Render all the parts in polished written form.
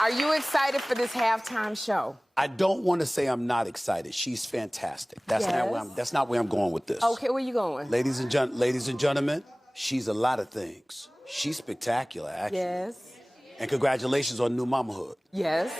Are you excited for this halftime show? I don't want to say I'm not excited. She's fantastic. That's not where I'm going with this. Okay, where you going? Ladies and gentlemen, she's a lot of things. She's spectacular, actually. Yes. And congratulations on new mamahood. Yes.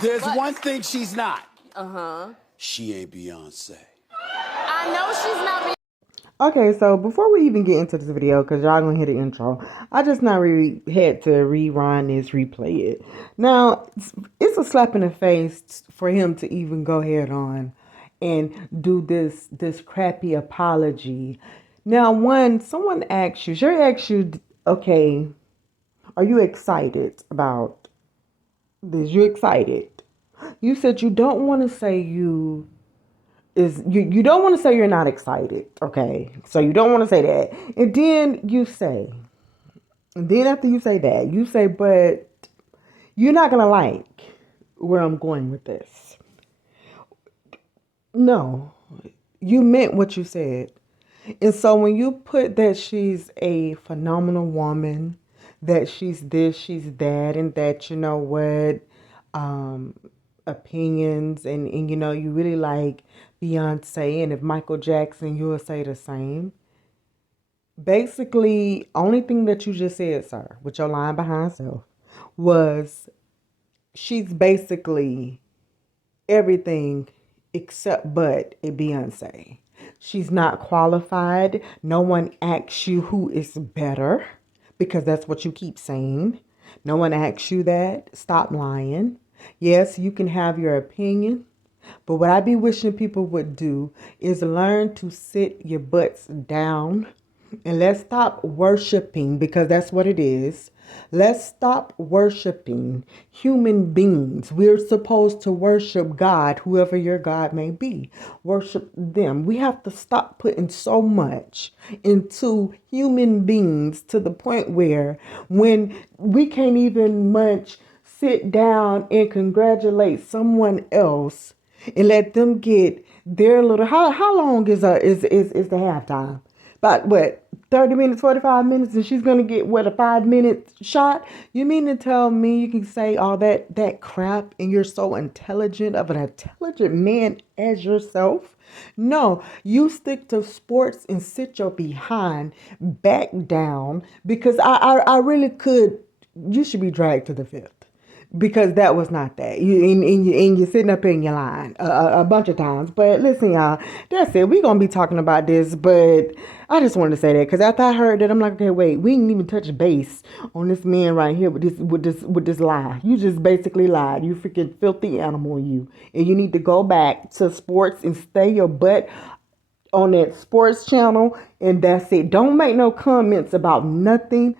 There's one thing she's not. Uh-huh. She ain't Beyonce. I know she's not Beyonce. Okay, so before we even get into this video, because y'all gonna hear the intro, I just now had to rewind this, replay it. Now, it's a slap in the face for him to even go ahead on and do this crappy apology. Now, someone asked you, Sherry asked you, okay, are you excited about this? You excited? You said you don't want to say you don't want to say you're not excited, okay? So you don't want to say that. And then after you say that, you say, but you're not going to like where I'm going with this. No, you meant what you said. And so when you put that she's a phenomenal woman, that she's this, she's that, and that, you know what, opinions, and you know, you really like Beyonce, and if Michael Jackson, you'll say the same. Basically, only thing that you just said, sir, with your line behind self, was she's basically everything except but a Beyonce. She's not qualified. No one asks you who is better, because that's what you keep saying. No one asks you that. Stop lying. Yes, you can have your opinion, but what I be wishing people would do is learn to sit your butts down, and let's stop worshiping, because that's what it is. Let's stop worshiping human beings. We're supposed to worship God, whoever your God may be. Worship them. We have to stop putting so much into human beings to the point where when we can't even much sit down and congratulate someone else and let them get their little. How long is the halftime? About what, 30 minutes, 45 minutes, and she's gonna get what, a 5-minute shot? You mean to tell me you can say all that crap and you're so intelligent of an intelligent man as yourself? No, you stick to sports and sit your behind back down, because I really could. You should be dragged to the fifth. Because that was not that. And you're sitting up in your line a bunch of times. But listen, y'all, that's it. We're going to be talking about this. But I just wanted to say that, because after I heard that, I'm like, okay, wait. We didn't even touch base on this man right here with this lie. You just basically lied. You freaking filthy animal, you. And you need to go back to sports and stay your butt on that sports channel. And that's it. Don't make no comments about nothing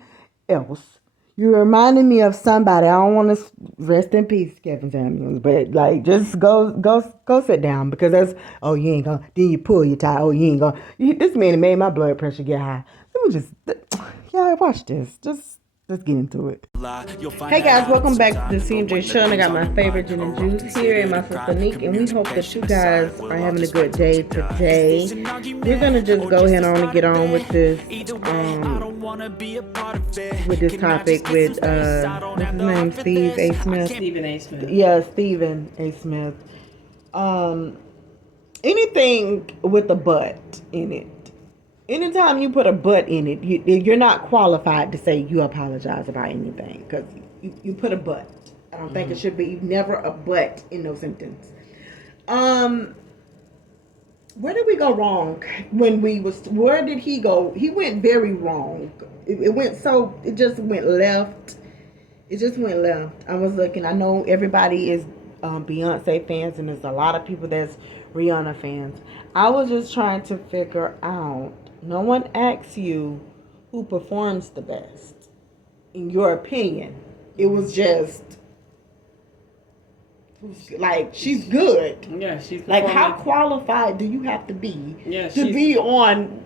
else. You reminded me of somebody. I don't want to rest in peace, Kevin Samuels, but like, just go sit down, because that's, oh, you ain't gonna, then you pull your tie. Oh, you ain't gonna. This man made my blood pressure get high. Let me yeah, watch this. Let's get into it. Hey guys, welcome back to the CNJ show. And I got my favorite gin and juice here and my sister Nick, and we hope that you guys are having a good day today. We're gonna just go ahead and get on with this topic with what's his name? Steve A. Smith. Stephen A. Smith. Yeah, Stephen A. Smith. Anything with a butt in it. Anytime you put a but in it, you're not qualified to say you apologize about anything, because you put a but. I don't think it should be never a but in no sentence. Where did we go wrong where did he go? He went very wrong. It just went left. It just went left. I was looking. I know everybody is Beyonce fans, and there's a lot of people that's Rihanna fans. I was just trying to figure out. No one asks you who performs the best, in your opinion. It was just like, she's good. Yeah, she's like, how qualified do you have to be to be on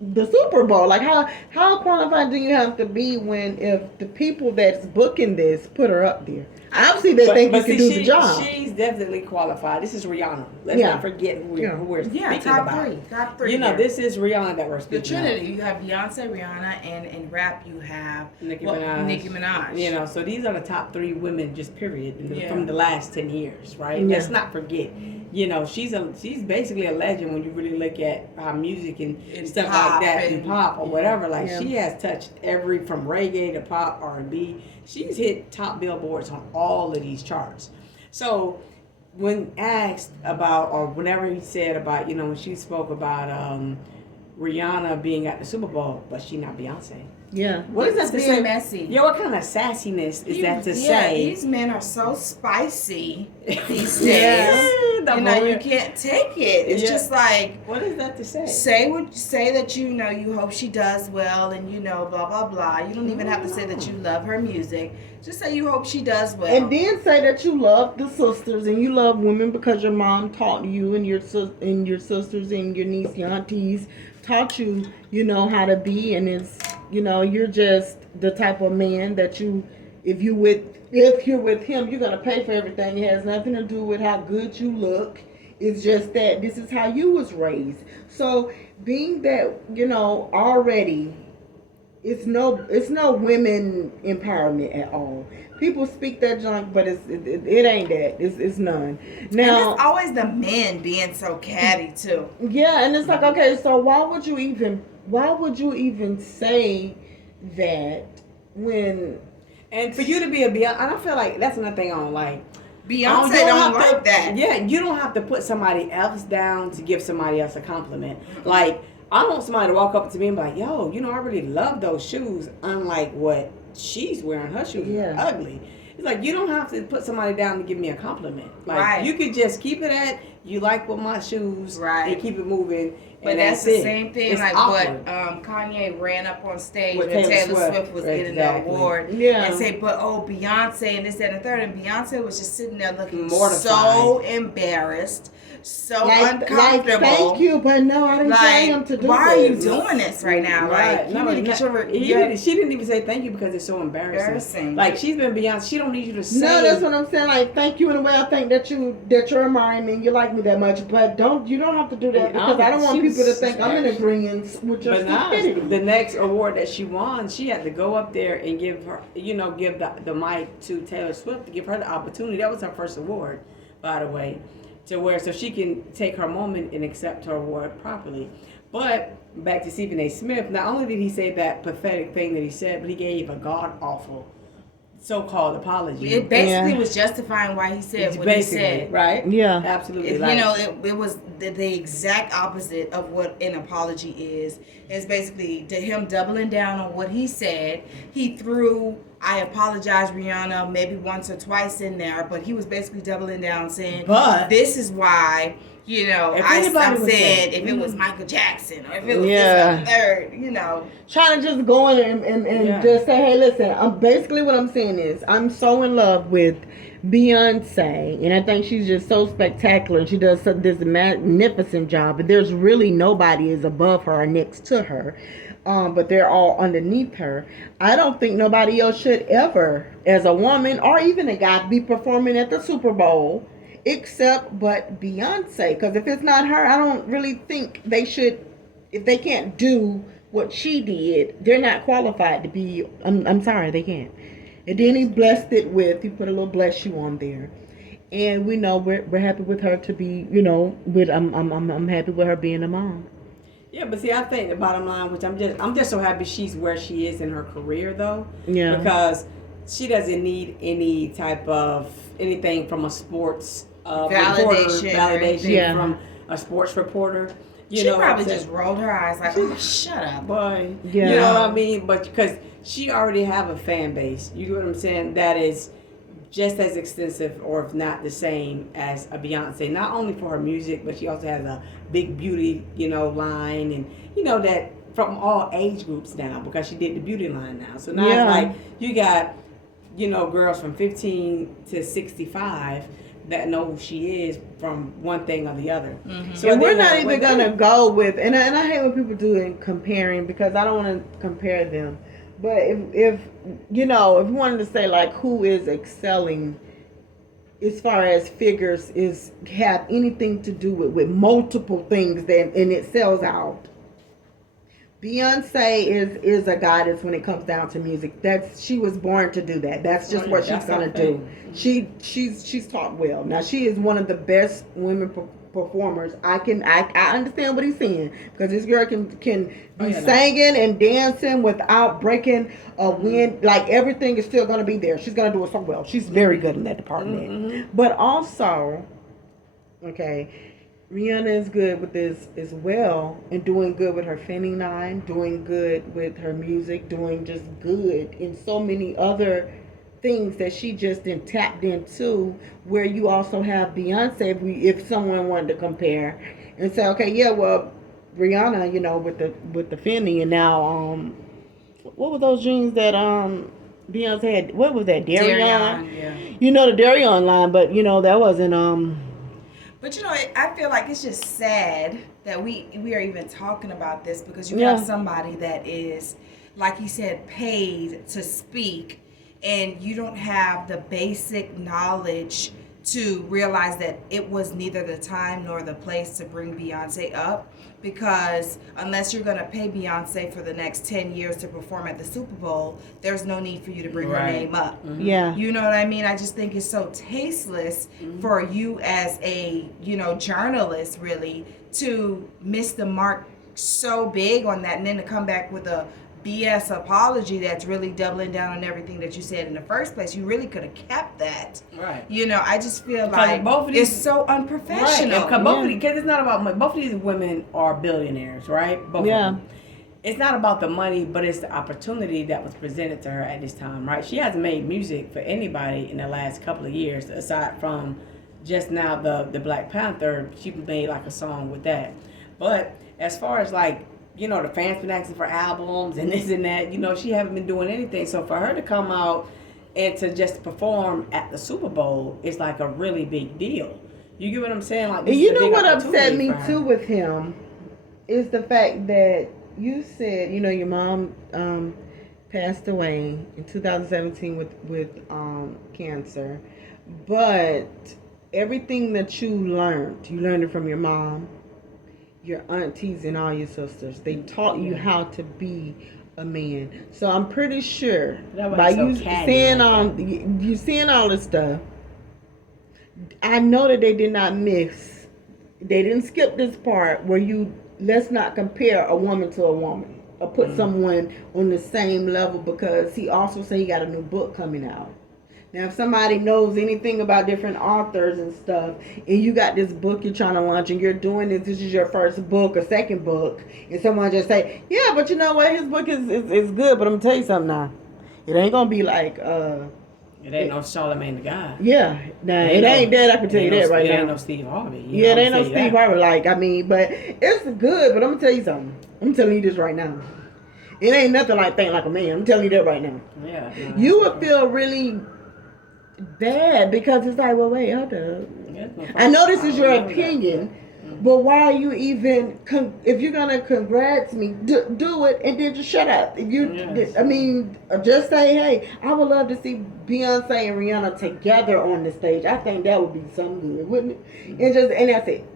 the Super Bowl. Like how qualified do you have to be when if the people that's booking this put her up there? Obviously, they think you can do the job. She's definitely qualified. This is Rihanna. Let's Yeah. not forget who we're speaking top about. three. Top three. You know, here. this is Rihanna that we're The speaking Trinity. You have Beyonce, Rihanna, and in rap you have Nicki Minaj. Nicki Minaj. You know, so these are the top three women, just period, Yeah. from the last 10 years, right? Yeah. Let's not forget. You know, she's basically a legend when you really look at her music and stuff pop like that, and and- pop or whatever. Like Yeah. she has touched every from reggae to pop, R&B. She's hit top billboards on all of these charts. So when asked about, or whenever he said about, you know, when she spoke about Rihanna being at the Super Bowl, but she not Beyonce. Yeah. What is that He's to being say? messy. Yeah, what kind of sassiness is that to say? These men are so spicy these days. Yeah. You know, you can't take it. It's Yeah. just like What is that to say? say that you know you hope she does well and you know blah blah blah. You don't even have to say that you love her music. Just say you hope she does well. And then say that you love the sisters and you love women because your mom taught you and your sisters and your niece, your aunties taught you, you know, how to be, and it's, you know, you're just the type of man that if you're with him, you're gonna pay for everything. It has nothing to do with how good you look. It's just that this is how you was raised. So being that, you know, already it's no women empowerment at all. People speak that junk, but it ain't that. It's none. Now, and it's always the men being so catty too. yeah, and it's like, okay, so why would you even say that when And for you to be a Beyonce, and I feel like that's another thing I don't like. Beyonce You don't have like to- that. Yeah, you don't have to put somebody else down to give somebody else a compliment. Like, I want somebody to walk up to me and be like, yo, you know, I really love those shoes, unlike what she's wearing. Her shoes Yeah. are ugly. It's like, you don't have to put somebody down to give me a compliment. Like, Right. you could just keep it at, you like with my shoes, Right. and keep it moving. But and that's the it. same thing, It's like awkward. what Kanye ran up on stage With when Taylor Taylor Swift. Swift was Right, getting exactly. the award, Yeah. and say, "But Beyonce and this, that, and the third," and Beyonce was just sitting there looking Mortified. so embarrassed, so uncomfortable. thank you, but no, I didn't tell him to do why are you this. doing this right now? Right. Like, No, you need to get she didn't even say thank you because it's so embarrassing. Like, she's been Beyonce. She don't need you to say. No, that's what I'm saying. Like, thank you in a way. I think that you're admiring me and you like me that much, but you don't have to do that because I don't want people to think I'm in agreement with your But now, stupidity. the next award that she won, she had to go up there and give her, give the mic to Taylor Swift to give her the opportunity. That was her first award, by the way, so she can take her moment and accept her award properly. But back to Stephen A. Smith, not only did he say that pathetic thing that he said, but he gave a god-awful so-called apology. It basically was justifying why he said what he said. Right? Yeah. Absolutely. It was the exact opposite of what an apology is. It's basically to him doubling down on what he said. He threw "I apologize, Rihanna" maybe once or twice in there, but he was basically doubling down saying, But this is why, If I anybody was said saying- if it was Michael Jackson or if it was Yeah. this or third, Trying to just go in and just say, hey, listen, basically what I'm saying is I'm so in love with Beyonce, and I think she's just so spectacular, and she does this magnificent job, and there's really nobody is above her or next to her, but they're all underneath her. I don't think nobody else should ever, as a woman or even a guy, be performing at the Super Bowl except but Beyonce, because if it's not her, I don't really think they should. If they can't do what she did, they're not qualified to be. I'm sorry, they can't. And then he blessed it with, he put a little bless you on there, and we know we're happy with her to be, with I'm happy with her being a mom. Yeah, but see, I think the bottom line, which I'm just so happy she's where she is in her career, though. Yeah. Because she doesn't need any type of anything from a sports Validation Yeah. from a sports reporter. she know what I'm probably saying? just rolled her eyes like, oh, shut up. Boy, Yeah. you know what I mean? But because she already have a fan base, you know what I'm saying? That is just as extensive, or if not the same, as a Beyonce. Not only for her music, but she also has a big beauty, line, and that from all age groups now, because she did the beauty line now. So now Yeah. it's like you got, girls from 15 to 65 that know who she is from one thing or the other. So we're not even gonna go with, and I hate when people do it comparing because I don't want to compare them. But if you know, if you wanted to say like who is excelling as far as figures is have anything to do with multiple things that and it sells out. Beyonce is a goddess when it comes down to music. She was born to do that. That's just what she's gonna do. She's taught well. Now she is one of the best women performers. I understand what he's saying because this girl can be singing and dancing without breaking a wind. Like everything is still gonna be there. She's gonna do it so well. She's very good in that department. But also, okay. Rihanna is good with this as well and doing good with her Fenty line, doing good with her music, doing just good in so many other things that she just tapped into where you also have Beyonce if someone wanted to compare and say, okay, yeah, well, Rihanna, you know, with the Fenty and now what were those jeans that Beyonce had? What was that? Darion? Yeah. You know the Darion line, but you know that wasn't But you know, I feel like it's just sad that we are even talking about this because you have somebody that is, like you said, paid to speak, and you don't have the basic knowledge to realize that it was neither the time nor the place to bring Beyonce up. Because unless you're going to pay Beyonce for the next 10 years to perform at the Super Bowl, there's no need for you to bring her name up. Yeah. You know what I mean? I just think it's so tasteless for you as a, you know, journalist really to miss the mark so big on that and then to come back with a BS apology that's really doubling down on everything that you said in the first place. You really could have kept that. Right. You know, I just feel like both of these, it's so unprofessional. Right. Because it's not about money. Both of these women are billionaires, right? Both of them. It's not about the money, but it's the opportunity that was presented to her at this time, right? She hasn't made music for anybody in the last couple of years, aside from just now the Black Panther. She made like a song with that. But as far as like, you know, the fans been asking for albums and this and that. You know, she haven't been doing anything. So for her to come out and to just perform at the Super Bowl is like a really big deal. You get what I'm saying? Like, you know what upset me too with him is the fact that you said, you know, your mom passed away in 2017 with cancer, but everything that you learned it from your mom, your aunties and all your sisters. They taught you how to be a man. So I'm pretty sure by you seeing all this stuff, I know that they did not they didn't skip this part where let's not compare a woman to a woman or put someone on the same level, because he also said he got a new book coming out. Now, if somebody knows anything about different authors and stuff, and you got this book you're trying to launch, and you're doing this is your first book or second book, and someone just say, yeah, but you know what, his book is good, but I'm going to tell you something now. It ain't going to be like... it ain't no Charlamagne the God. Yeah. Now, it ain't that, I can tell you that right now. It ain't no Steve Harvey. Yeah, it ain't no Steve Harvey, like, I mean, but it's good, but I'm going to tell you something. I'm telling you this right now. It ain't nothing like Think Like a Man. I'm telling you that right now. Yeah. You would feel really... bad because it's like, well, wait, hold up. I know this is your opinion, but why are you even? If you're gonna congrats me, do it and then just shut up. I mean, just say, hey, I would love to see Beyonce and Rihanna together on the stage. I think that would be something good, wouldn't it? And that's it.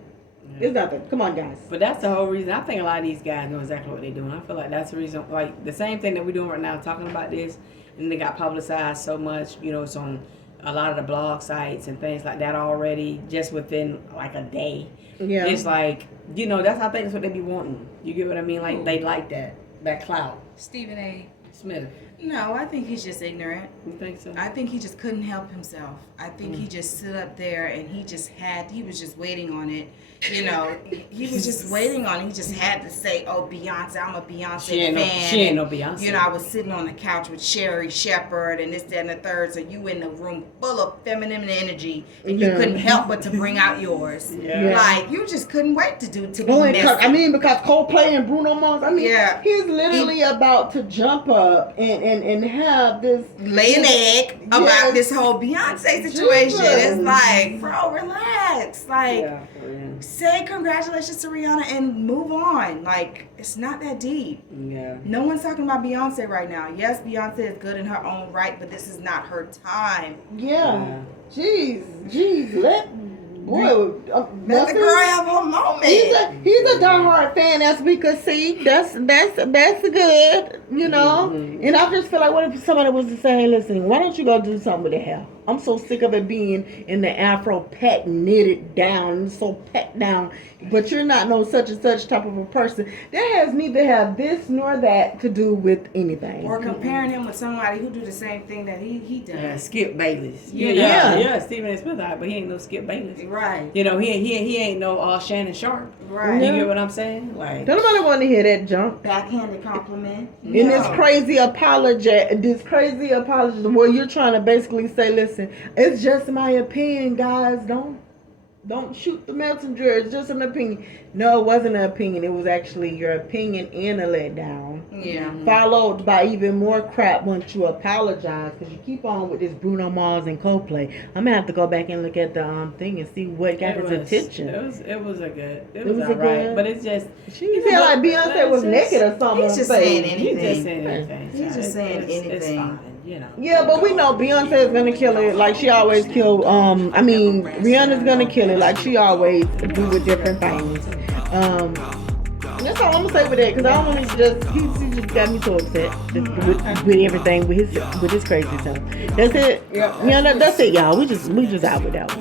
It's nothing. Come on, guys. But that's the whole reason. I think a lot of these guys know exactly what they're doing. I feel like that's the reason. Like the same thing that we're doing right now, talking about this, and they got publicized so much. You know, it's on a lot of the blog sites and things like that already, just within like a day. Yeah. It's like, you know, I think that's what they be wanting. You get what I mean? Like, they like that clout. Stephen A. Smith. No, I think he's just ignorant. You think so? I think he just couldn't help himself. I think he just stood up there and he was just waiting on it. You know, he was just waiting on it. He just had to say, oh, Beyonce, I'm a Beyonce fan. She ain't no Beyonce. You know, I was sitting on the couch with Sherry Shepherd and this, that, and the third. So you in the room full of feminine energy and you couldn't help but to bring out yours. Yeah. Like, you just couldn't wait to be messy. I mean, because Coldplay and Bruno Mars, I mean, he's literally about to jump up and and have this lay an egg about Yes. this whole Beyonce situation. It's like, bro, relax. Like, Yeah, for real. say congratulations to Rihanna and move on. Like, it's not that deep. Yeah. No one's talking about Beyonce right now. Yes, Beyonce is good in her own right, but this is not her time. Yeah. Jeez, let Let the girl have her moment. He's a diehard fan, as we could see. That's good, you know. Mm-hmm. And I just feel like, what if somebody was to say, "Hey, listen, why don't you go do something with the hair? I'm so sick of it being in the afro pack, knitted down, so packed down. But you're not no such and such type of a person. That has neither have this nor that to do with anything. Or comparing him with somebody who do the same thing that he does. Yeah, Skip Bayless. Yeah. Yeah. Stephen A. Smith, but he ain't no Skip Bayless. Right. You know, he ain't no Shannon Sharp. Right. You get what I'm saying? Like, Don't nobody want to hear that junk. Backhanded compliment. And this crazy apology where you're trying to basically say, listen, it's just my opinion, guys. Don't shoot the messenger. It's just an opinion. No, it wasn't an opinion. It was actually your opinion and a letdown. Yeah. Followed by even more crap once you apologize, because you keep on with this Bruno Mars and Coldplay. I'm gonna have to go back and look at the thing and see what got his attention. It was a good. It was was a all right, good- but it's just You feel like Beyonce was naked or something. He's just on saying stage. anything. He's just saying anything. He's just saying It's anything. fine, you know. Yeah, but we know Beyonce is gonna kill it like she always kill. Rihanna's gonna kill it like she always do with different things. That's all I'm gonna say with that, because I don't want to just he just got me so upset with everything with his crazy stuff. That's it. Yeah, that's it, y'all. We just out with that one.